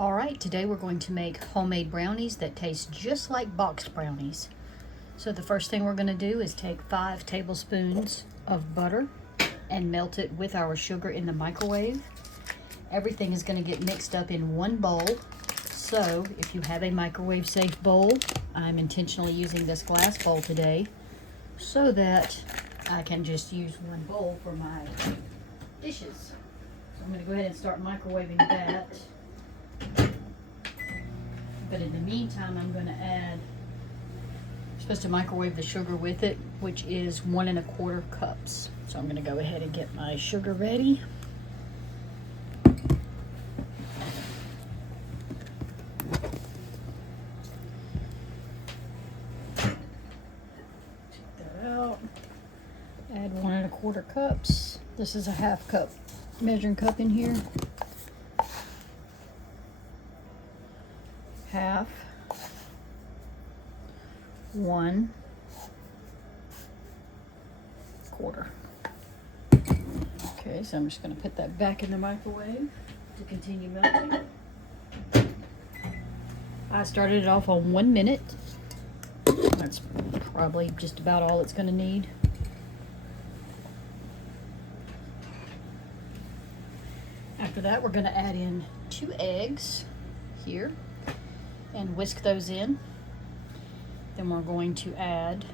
Alright, today we're going to make homemade brownies that taste just like boxed brownies. So the first thing we're going to do is take 5 tablespoons of butter and melt it with our sugar in the microwave. Everything is going to get mixed up in one bowl. So if you have a microwave safe bowl, I'm intentionally using this glass bowl today so that I can just use one bowl for my dishes. So I'm going to go ahead and start microwaving that. But in the meantime, I'm going to add, I'm supposed to microwave the sugar with it, which is 1 1/4 cups. So I'm going to go ahead and get my sugar ready. Take that out. Add 1 1/4 cups. This is a 1/2 cup measuring cup in here. 1/2, 1 1/4. Okay, so I'm just going to put that back in the microwave to continue melting. I started it off on 1 minute. That's probably just about all it's going to need. After that, we're going to add in 2 eggs here and whisk those in. Then we're going to add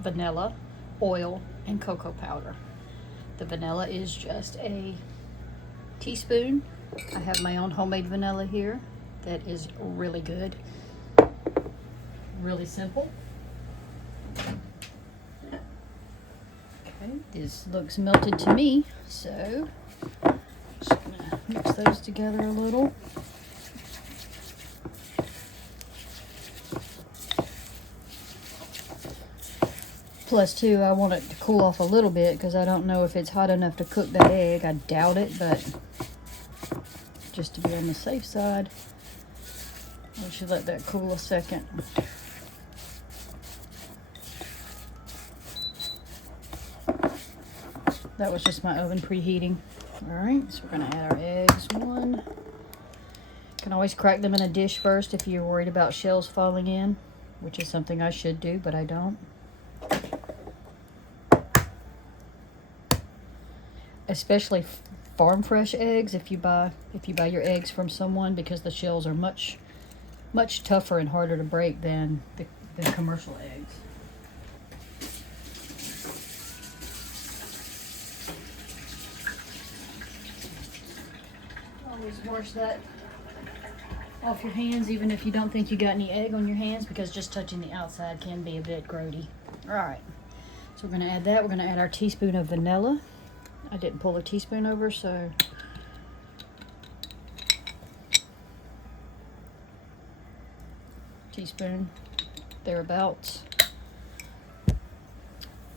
vanilla, oil, and cocoa powder. The vanilla is just a teaspoon. I have my own homemade vanilla here that is really good. Really simple. Okay, this looks melted to me, so just gonna mix those together a little. Plus too, I want it to cool off a little bit because I don't know if it's hot enough to cook that egg. I doubt it, but just to be on the safe side, we should let that cool a second. That was just my oven preheating. Alright, so we're going to add our eggs. You can always crack them in a dish first if you're worried about shells falling in, which is something I should do, but I don't. Especially farm fresh eggs if you buy your eggs from someone, because the shells are much tougher and harder to break than the commercial eggs. Always wash that off your hands, even if you don't think you got any egg on your hands, because just touching the outside can be a bit grody. Alright, so we're going to add that. We're going to add our teaspoon of vanilla. I didn't pull a teaspoon over, so teaspoon thereabouts.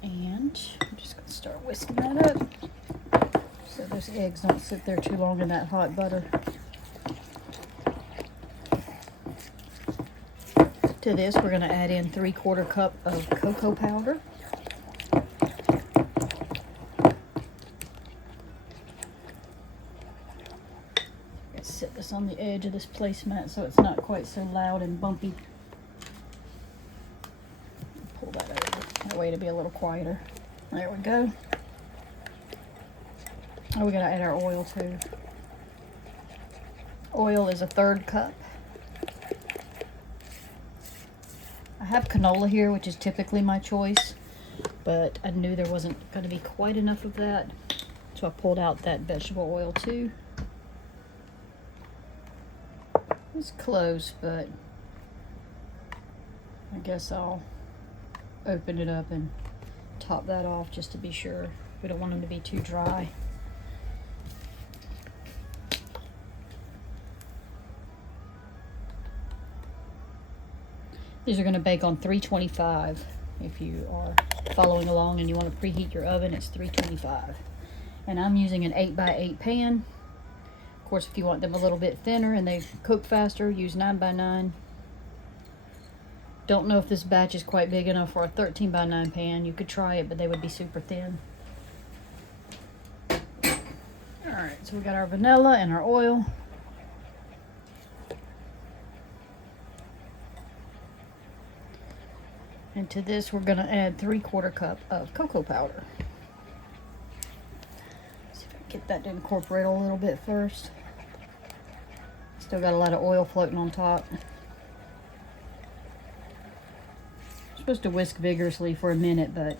And I'm just going to start whisking that up so those eggs don't sit there too long in that hot butter. To this, we're going to add in 3/4 cup of cocoa powder. Set this on the edge of this placemat so it's not quite so loud and bumpy. Pull that over. That way it'll be a little quieter. There we go. Oh, we gotta add our oil too. Oil is 1/3 cup. I have canola here, which is typically my choice, but I knew there wasn't going to be quite enough of that, so I pulled out that vegetable oil too. It's close, but I guess I'll open it up and top that off just to be sure. We don't want them to be too dry. These are going to bake on 325. If you are following along and you want to preheat your oven, it's 325. And I'm using an 8x8 pan. Of course, if you want them a little bit thinner and they cook faster, use 9x9. Don't know if this batch is quite big enough for a 13x9 pan. You could try it, but they would be super thin. All So we got our vanilla and our oil. And to this, we're going to add 3/4 cup of cocoa powder. See if I can get that to incorporate a little bit first. Still got a lot of oil floating on top. I'm supposed to whisk vigorously for a minute, but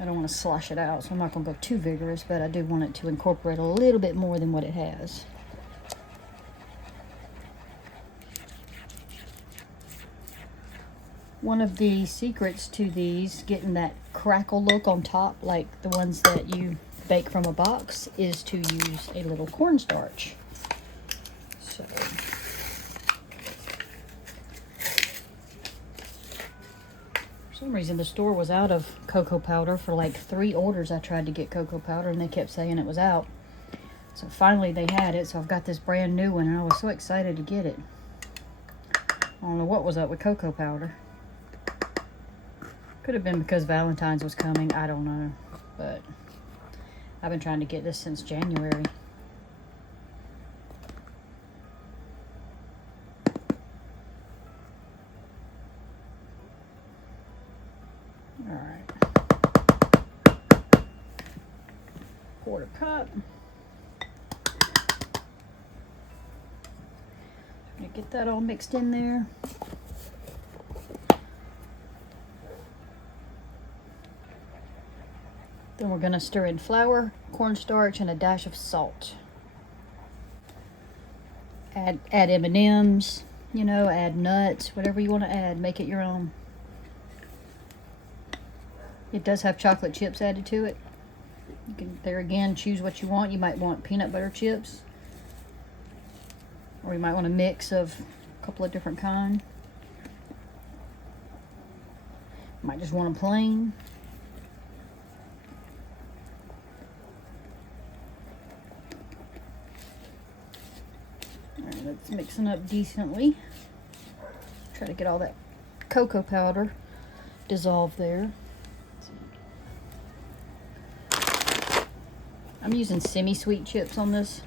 I don't want to slosh it out, so I'm not going to go too vigorous, but I do want it to incorporate a little bit more than what it has. One of the secrets to these, getting that crackle look on top, like the ones that you bake from a box, is to use a little cornstarch. So, for some reason the store was out of cocoa powder. For like 3 orders I tried to get cocoa powder and they kept saying it was out. So finally they had it, so I've got this brand new one and I was so excited to get it. I don't know what was up with cocoa powder. Could have been because Valentine's was coming, I don't know. But I've been trying to get this since January. Alright. 1/4 cup. I'm gonna get that all mixed in there. Then we're going to stir in flour, cornstarch, and a dash of salt. Add M&Ms, you know, add nuts, whatever you want to add. Make it your own. It does have chocolate chips added to it. You can, there again, choose what you want. You might want peanut butter chips. Or you might want a mix of a couple of different kinds. Might just want them plain. Alright, that's mixing up decently. Try to get all that cocoa powder dissolved there. I'm using semi-sweet chips on this.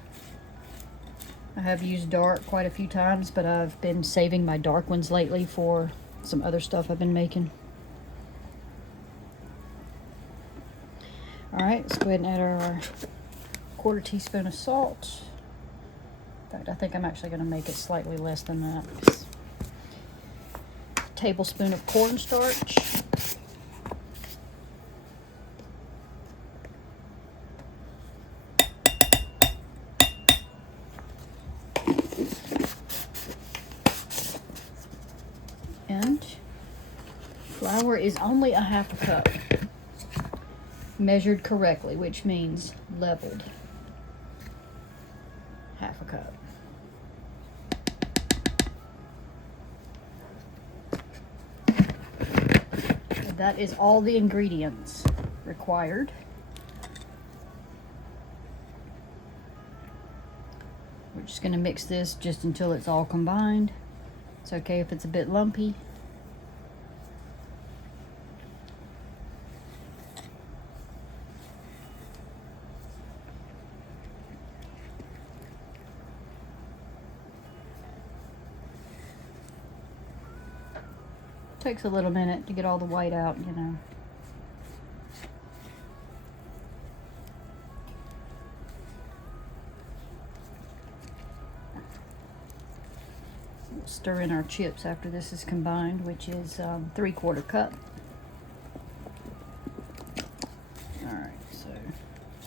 I have used dark quite a few times, but I've been saving my dark ones lately for some other stuff I've been making. Alright, let's go ahead and add our 1/4 teaspoon of salt. In fact, I think I'm actually going to make it slightly less than that. Tablespoon of cornstarch. And flour is only a 1/2 cup. Measured correctly, which means leveled. 1/2 cup. That is all the ingredients required. We're just going to mix this just until it's all combined. It's okay if it's a bit lumpy. Takes a little minute to get all the white out, you know. We'll stir in our chips after this is combined, which is 3/4 cup. Alright, so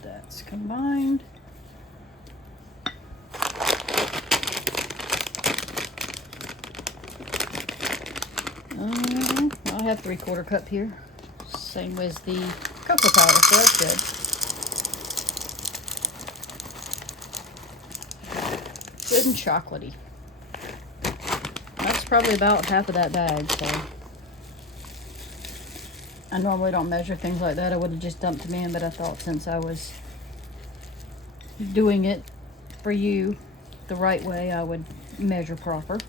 that's combined. I have 3/4 cup here. Same as the cocoa powder, so that's good. Good and chocolatey. That's probably about half of that bag, so. I normally don't measure things like that. I would have just dumped them in, but I thought since I was doing it for you the right way, I would measure proper.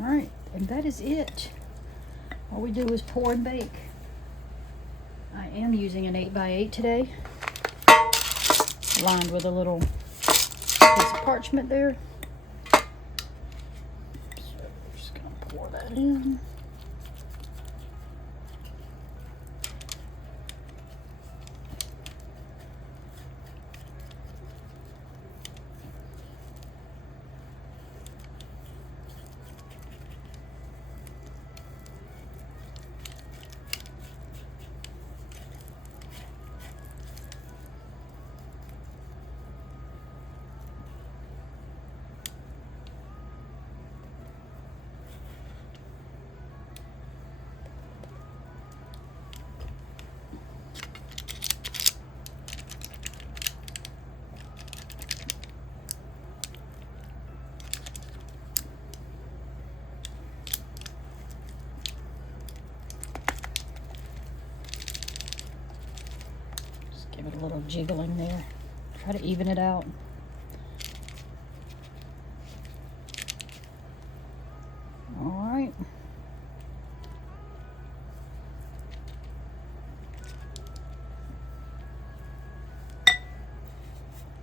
Alright, and that is it. All we do is pour and bake. I am using an 8x8 today, lined with a little piece of parchment there. So we're just gonna pour that in. Give it a little jiggling there. Try to even it out. All right.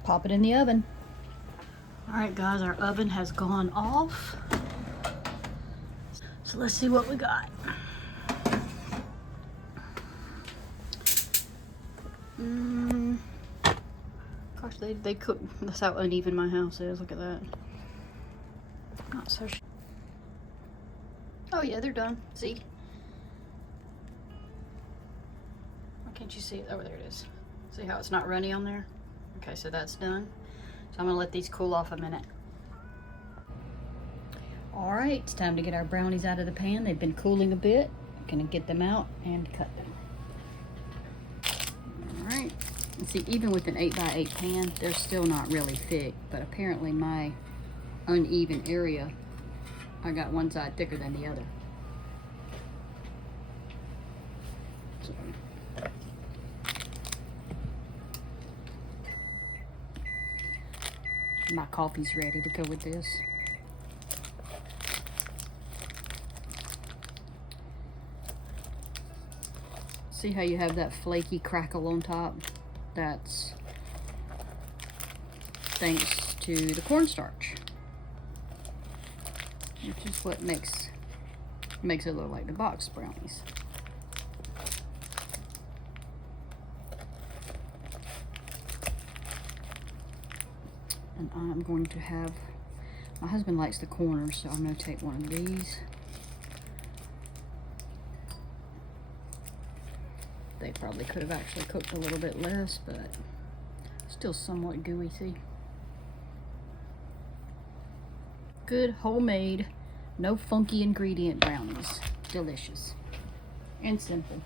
Pop it in the oven. All right, guys, our oven has gone off. So let's see what we got. Gosh, they cook. That's how uneven my house is. Look at that. Not so sure. Oh yeah, they're done. See? Why can't you see it? Oh, there it is. See how it's not runny on there? Okay, so that's done. So I'm gonna let these cool off a minute. All right, it's time to get our brownies out of the pan. They've been cooling a bit. I'm gonna get them out and cut them. All right. And see, even with an 8x8 pan, they're still not really thick, but apparently my uneven area, I got one side thicker than the other. So, my coffee's ready to go with this. See how you have that flaky crackle on top? That's thanks to the cornstarch, which is what makes it look like the box brownies. And I'm going to have, my husband likes the corners, so I'm going to take one of these. They probably could have actually cooked a little bit less, but still somewhat gooey, see? Good homemade, no funky ingredient brownies. Delicious and simple.